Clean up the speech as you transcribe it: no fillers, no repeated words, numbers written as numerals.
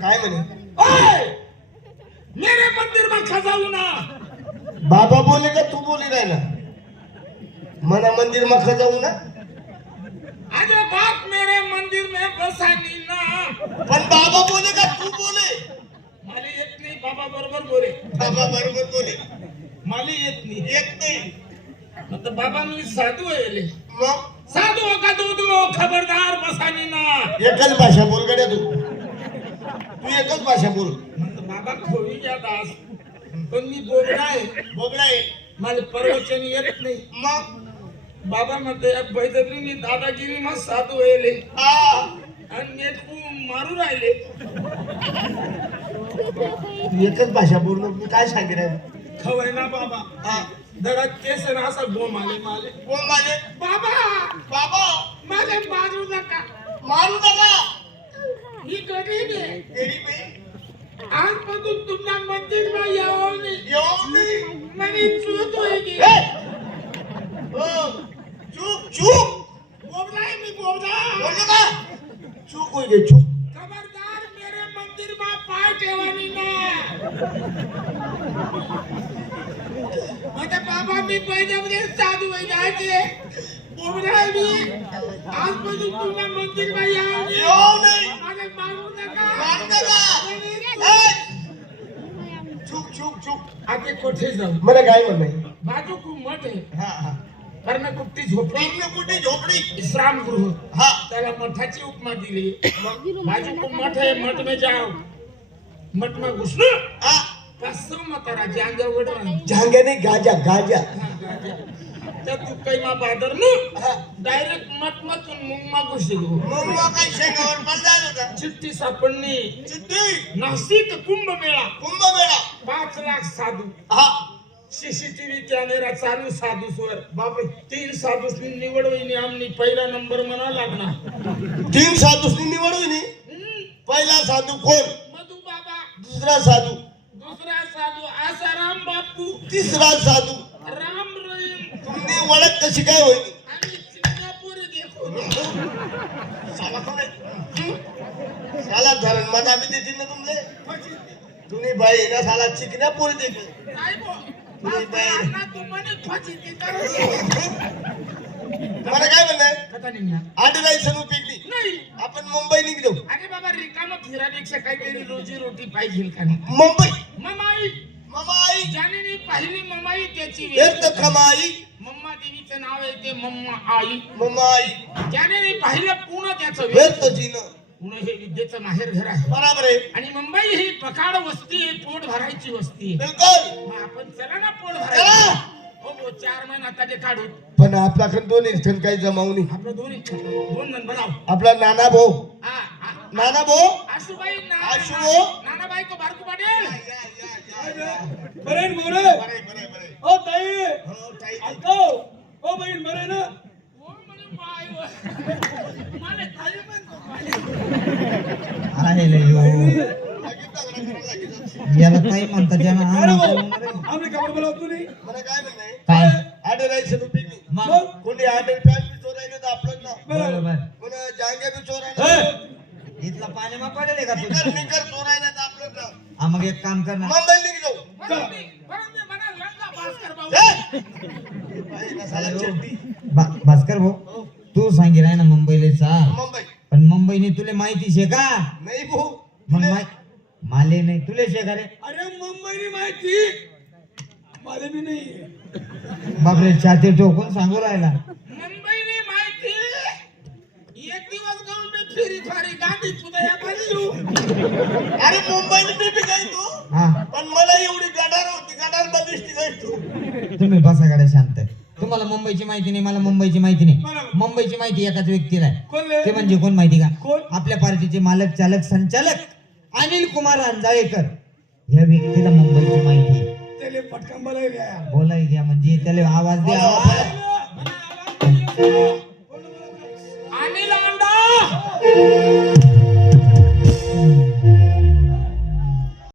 काय म्हणे? ओए मेरे मंदिर में खजाऊ ना। बाबा बोले का तू बोली राहिला? मना मंदिर में खजाऊ ना. अरे बाप मेरे मंदिर में बसानी ना। पण बाबा बोले का तू बोले? मला येत नाही बाबा बरोबर बोले. बाबा बरोबर बोले. मला येत नाही. येत नाही. मतलब बाबा मी साधू आहे. मग साधू का दूध खबरदार बसानी ना. एकच भाषा बोल गड्या तू एकच भाषा बोल. मतलब बाबा खोवी घ्या दास पण मी बोलणार आहे. बोगडाय मला प्रवचन येत नाही. मग बाबा म्हणते बैदबरीने दादागिरी मग साधू व्हायले आणि नेटकू मारू राहिले. एकच भाषा बोल. मी काय सांगेन? खवय ना बाबा. धडक केस ना असा गोमाले माले. गोमाले बाबा बाबा माझे मारू नका. मारू नका. ही गरीब आहे. गरीब आहे. आजपासून तुमच्या मंदिर में येऊ नाही. येऊ नाही. मनी चूत होएगी. चूक चूक बोबराय मी बोबरा. बोल का? चूक होई गे चूक. खबरदार मेरे मंदिर में पाय ठेवानी ना. म्हणजे बाबा मी बैदबरी साधू आहे जायचे. बोबराय मी आजपासून तुमच्या मंदिर में येऊ नाही. माझे मारू नका. मारू नका. चूक चूक चूक. आगे कोठे जाऊ. मला काय म्हणणं? बाजू खूप मठ आहे. हा हा. कर्णकुट्टी झोपडी. कुठे झोपडी? विश्रामगृह. हा. त्याला मठाची उपमा दिली. बाजू को मठ है. मठ में जाओ. मठ में घुसलो. हा. पासो मतारा जांगा वड रहा. झांगे नाही गाजा गाजा. त्या तू काही मा बादर न डायरेक्ट मठ मधून मुंगमा घुसलो. मग काय शेगावर बंदाल होता. चिठ्ठी सापडली. चिठ्ठी. नाशिक कुंभमेळा. कुंभमेळा. 5 लाख साधू. हा. सीसीटीव्ही कॅमेरा चालू साधूसवर. बापरे 3 साधूसनी निवड होईनी. आमनी पहिला नंबर म्हणा लागणार. 3 साधूसनी निवड होईनी. पहिला साधू कोण? मधु बाबा. दुसरा साधू. दुसरा साधू आसाराम बापू. तिसरा साधू राम रहीम. तुमने ओळख कशी काय होईनी? आम्ही सिंगापूर देखो. साला कोण आहे? साला धरण मत आम्ही देतील ना तुमले. तुम्ही बाई ना साला चिकन्या पोरी देतील. काय बो. तुम्ही बाई. ना तू म्हणे फजिती कर. मला काय म्हणणं आहे? कथा निघणार आडरायसन उपयोगी नाही. आपण मुंबई निघलो. अरे बाबा रिकामा फिरापेक्षा काहीतरी रोजी रोटी पाहिजे का नाही. मुंबई ममाई. ममाई. ज्याने पहिली ममाई त्याची व्यर्थ कमाई. मम्मा देवीचं नाव आहे ते मम्मा आई. ममाई. ज्याने पाहिलं पुणे त्याचं व्यर्थ जीन. पुणे हे विद्येचं माहेर घर आहे. बराबर आहे. आणि मुंबई ही पकाड वस्ती आहे. पोट भरायची वस्ती आहे. बिलकुल. मग आपण चला ना पोट चला. भरायला. हो 4 महिना आता ते काढू. पण आपल्याकडे 2 इथून काही जमावणी. आपलं 2 जण बनाव. आपला नाना भाऊ. नाना भाऊ. आशुबाई आशू भाऊ. नानाबाई को बारकू पाटील. बरे मोरे. ओ ताई. हो ताई. ऐको. ओ बहीण बरे ना. हो म्हणे बाई. मला ताई म्हणतो. आहे लय यो. याला काही म्हणतात ज्यांना अरे भाऊ, आम्ही खबर बोलावतो नाही. मला काय म्हणणं काय आडरायसन उपयोगी. मग कोणी आडर फॅमिली चोरायला तर आपलं ना. बरोबर. कोणी जांग्या बी ए, चोरायला. इथला पाणी मग पडेल का निकर तू? निकर चोरायला तर आपलं ना. हा मग एक काम कर ना. मुंबई निघलो. म्हणा लंगा भास्कर भाऊ. बाई ना साला चड्डी. भास्कर भाऊ तू सांगी राय ना मुंबईला चाल. मुंबई पण मुंबईने तुला माहिती शे का? नाही भाऊ. मग माले नाही तुले शे का रे? अरे मुंबईनी माहिती मला बी नाही. बापरे छाती ठोकून सांगू राहिला. मुंबईने माहिती. एक दिवस गाऊन मी फेरी फारी गांधी पुतळ्या बांधलो. अरे मुंबईला मी बी गेलो तू. हा पण मला एवढी गटार होती. गटार बंदिष्टी तू. तुम्ही बसा गाड्या शांत. तुम्हाला मुंबईची माहिती नाही मला मुंबईची माहिती नाही. बरोबर. मुंबईची माहिती एकाच व्यक्तीला आहे. कोण रे? ते म्हणजे कोण माहिती का? कोण? आपल्या पार्टीचे मालक चालक संचालक अनिल कुमार अंजाळेकर या व्यक्तीला मुंबईची माहिती आहे. त्याले पटकन बोलायला. बोलाय घ्या म्हणजे त्याला आवाज द्या. अनिल अंडा.